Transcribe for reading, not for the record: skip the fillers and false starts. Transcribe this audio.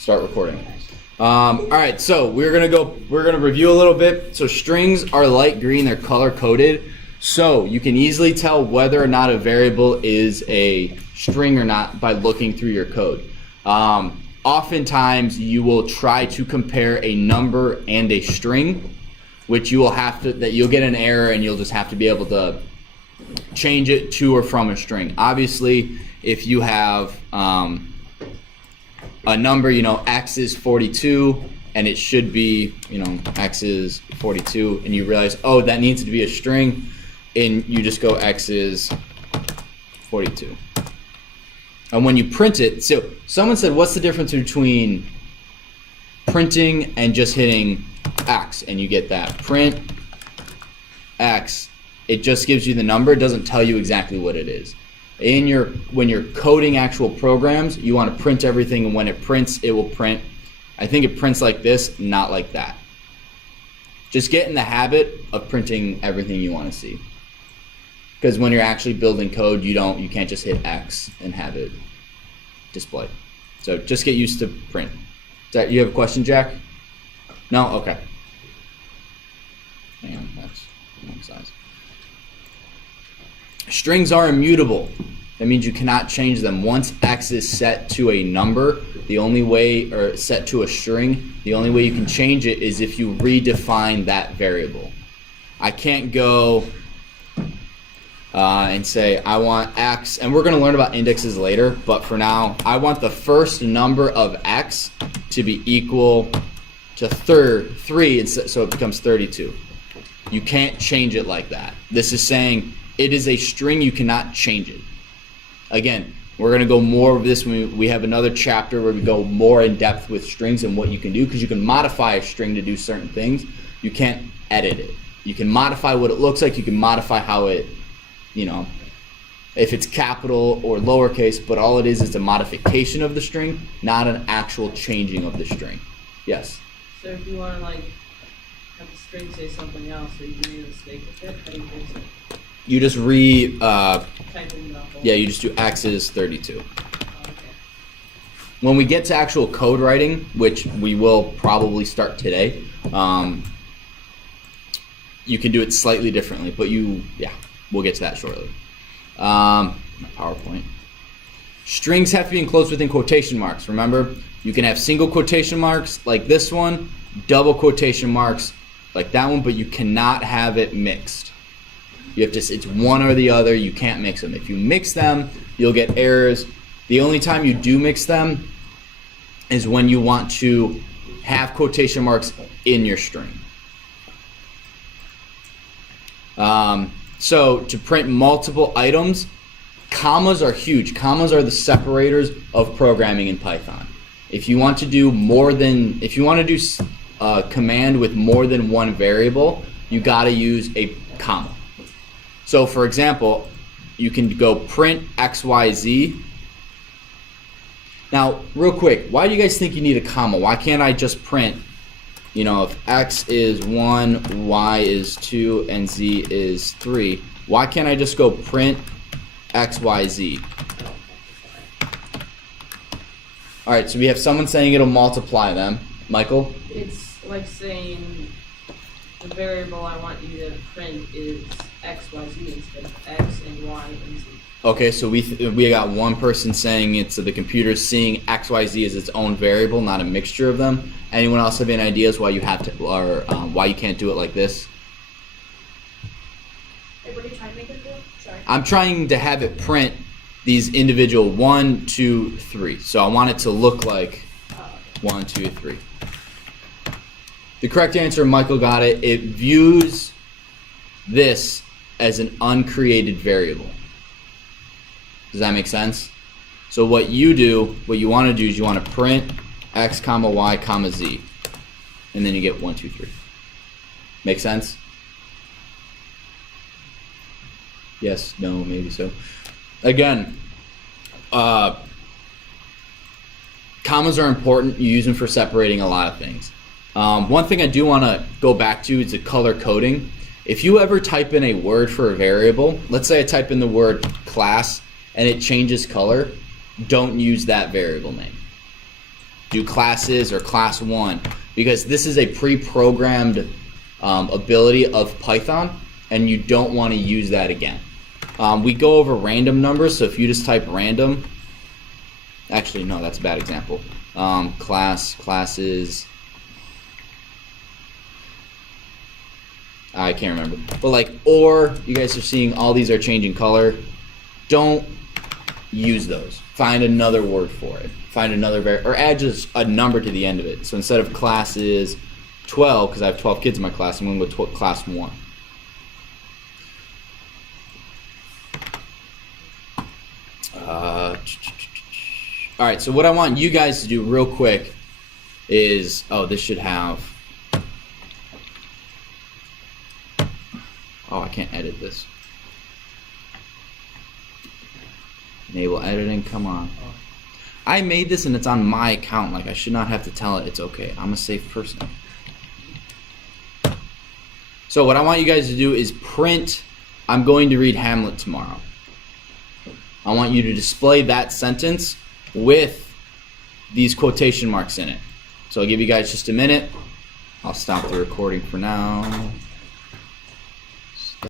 Start recording. All right, so we're gonna review a little bit. So strings are light green, they're color coded. So you can easily tell whether or not a variable is a string or not by looking through your code. Oftentimes you will try to compare a number and a string, which you will have to, that you'll get an error and you'll just have to be able to change it to or from a string. Obviously, if you have a number, you know, x is 42, and it should be, you know, x is 42, and you realize, oh, that needs to be a string, and you just go x is 42. And when you print it, so someone said, what's the difference between printing and just hitting x, and you get that print x, it just gives you the number, it doesn't tell you exactly what it is. When you're coding actual programs, you want to print everything, and when it prints, it will print. I think it prints like this, not like that. Just get in the habit of printing everything you want to see. Because when you're actually building code, you can't just hit X and have it display. So just get used to print. You have a question, Jack? No? Okay. Hang on, that's the wrong size. Strings are immutable. That means you cannot change them. Once X is set to a number, the only way, or set to a string, the only way you can change it is if you redefine that variable. I can't go and say I want X, and we're going to learn about indexes later, but for now, I want the first number of X to be equal to 3, so it becomes 32. You can't change it like that. This is saying it is a string, you cannot change it. Again, we're going to go more of this when we have another chapter where we go more in depth with strings and what you can do, because you can modify a string to do certain things. You can't edit it. You can modify what it looks like, you can modify how it, you know, if it's capital or lowercase, but all it is a modification of the string, not an actual changing of the string. Yes? So if you want to like have the string say something else, or you made a mistake with it, how do you fix it? You just Type in the whole. yeah, you just do X is 32. Oh, okay. When we get to actual code writing, which we will probably start today, you can do it slightly differently, but we'll get to that shortly. My PowerPoint. Strings have to be enclosed within quotation marks. Remember, you can have single quotation marks like this one, double quotation marks like that one, but you cannot have it mixed. You have to, it's one or the other, you can't mix them. If you mix them, you'll get errors. The only time you do mix them is when you want to have quotation marks in your string. So to print multiple items, commas are huge. Commas are the separators of programming in Python. If you want to do a command with more than one variable, you got to use a comma. So for example, you can go print XYZ. Now, real quick, why do you guys think you need a comma? Why can't I just print, you know, if X is 1, Y is 2, and Z is 3, why can't I just go print XYZ? All right, so we have someone saying it'll multiply them. Michael? It's like saying the variable I want you to print is X, Y, Z instead of X and Y and Z. Okay, so we got one person saying it's the computer's seeing X, Y, Z as its own variable, not a mixture of them. Anyone else have any ideas why you have to, or why you can't do it like this? Hey, what are you trying to make it do? Sorry. I'm trying to have it print these individual 1, 2, 3. So I want it to look like 1, 2, 3. The correct answer, Michael got it. It views this as an uncreated variable. Does that make sense? So what you want to do is you want to print X, comma, Y, comma, Z. And then you get 1, 2, 3. Make sense? Yes, no, maybe so. Again, commas are important. You use them for separating a lot of things. One thing I do want to go back to is the color coding. If you ever type in a word for a variable, let's say I type in the word class and it changes color, don't use that variable name. do classes or class 1, because this is a pre-programmed ability of Python, and you don't want to use that again. We go over random numbers, so if you just type random, actually no, that's a bad example. Classes, I can't remember, but like, or you guys are seeing all these are changing color. Don't use those. Find another word for it. Find another or add just a number to the end of it. So instead of classes 12, because I have 12 kids in my class, I'm going with class 1. All right, so what I want you guys to do real quick is, this should have, I can't edit this. Enable editing, come on. I made this and it's on my account, like I should not have to tell it it's okay. I'm a safe person. So what I want you guys to do is print, I'm going to read Hamlet tomorrow. I want you to display that sentence with these quotation marks in it. So I'll give you guys just a minute. I'll stop the recording for now.